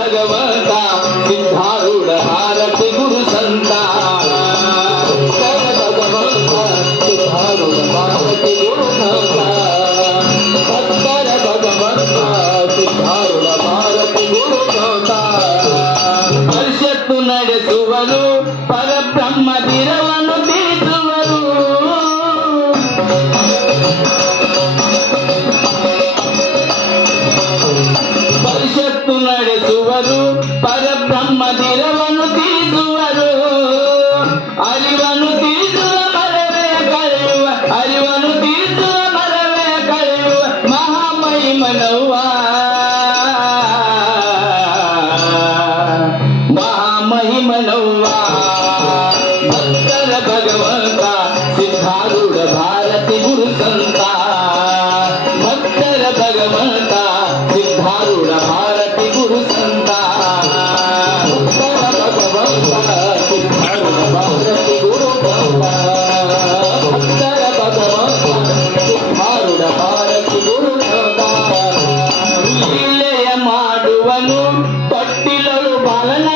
ಭಗವಂತ, ಸಿದ್ಧಾರೂಢ ಭಾರತಿ ಗುರು ಸಂತ. ಭಾರತಿ ಗುರು ಸಂತ. ಭಗವಂತ, ಸಿದ್ಧಾರೂಢ ಭಾರತಿ ಗುರು ಸಂತ. ಪರಿಷತ್ತು ನಡೆಸುವನು ಪರಬ್ರಹ್ಮ ದಿರವು గౌవా మహామహిమనవ్వా భక్తర భగవంత సిద్ధారుడ భారతి గురు సంత. భక్తర భగవంత సిద్ధారుడ భారతి గురు సంత.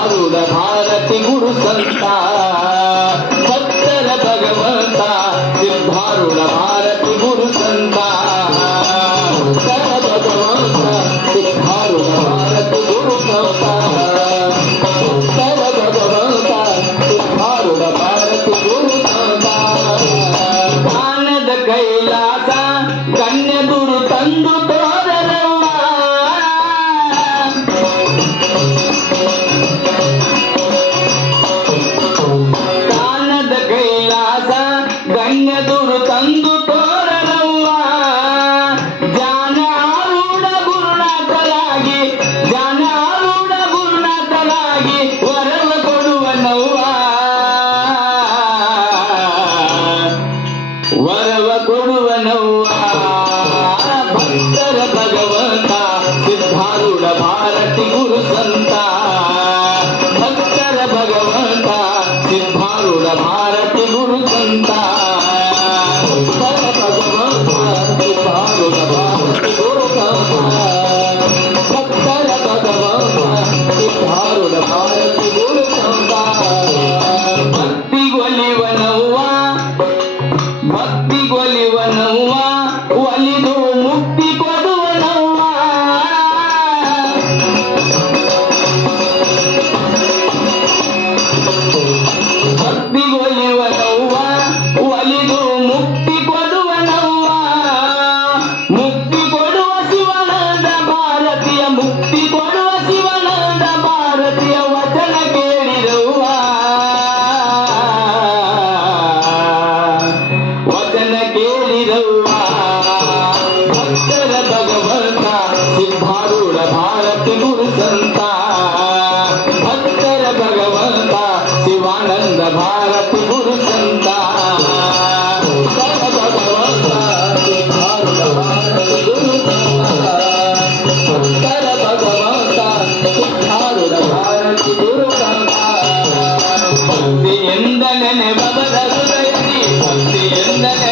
चारुल भारत गुरु संता ಶಂಕರ ಭಗವಂತ ಸಿದ್ಧಾರೂಢ ಭಾರತಿ ಗುರು ಸಂತ ಭಕ್ತರ ಭಗವಂತ ಸಿದ್ಧಾರೂಢ ಭಾರತಿ ಗುರು ಸಂತ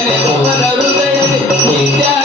Thank you.